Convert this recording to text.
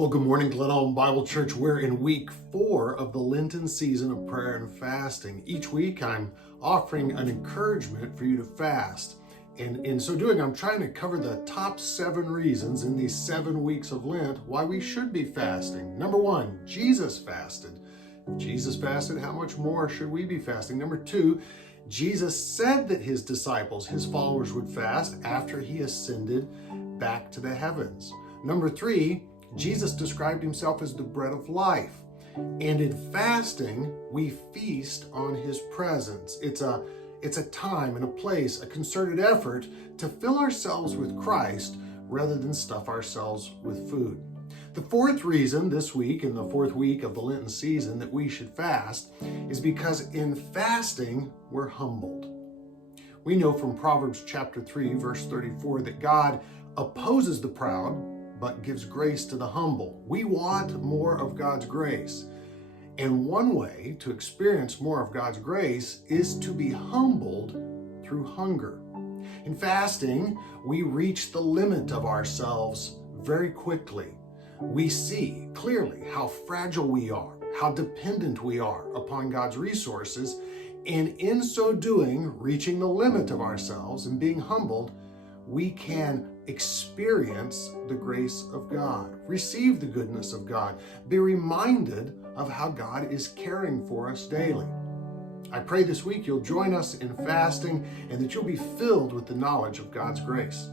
Well, good morning, Glen Allen Bible Church. We're in week 4 of the Lenten season of prayer and fasting. Each week, I'm offering an encouragement for you to fast. And in so doing, I'm trying to cover the top 7 reasons in these 7 weeks of Lent why we should be fasting. Number 1, Jesus fasted. If Jesus fasted, how much more should we be fasting? Number 2, Jesus said that his disciples, his followers, would fast after he ascended back to the heavens. Number 3, Jesus described himself as the bread of life. And in fasting, we feast on his presence. It's a time and a place, a concerted effort to fill ourselves with Christ rather than stuff ourselves with food. The 4th reason this week, in the 4th week of the Lenten season, that we should fast is because in fasting, we're humbled. We know from Proverbs chapter 3, verse 34, that God opposes the proud, but gives grace to the humble. We want more of God's grace. And one way to experience more of God's grace is to be humbled through hunger. In fasting, we reach the limit of ourselves very quickly. We see clearly how fragile we are, how dependent we are upon God's resources, and in so doing, reaching the limit of ourselves and being humbled, we can experience the grace of God, receive the goodness of God, be reminded of how God is caring for us daily. I pray this week you'll join us in fasting and that you'll be filled with the knowledge of God's grace.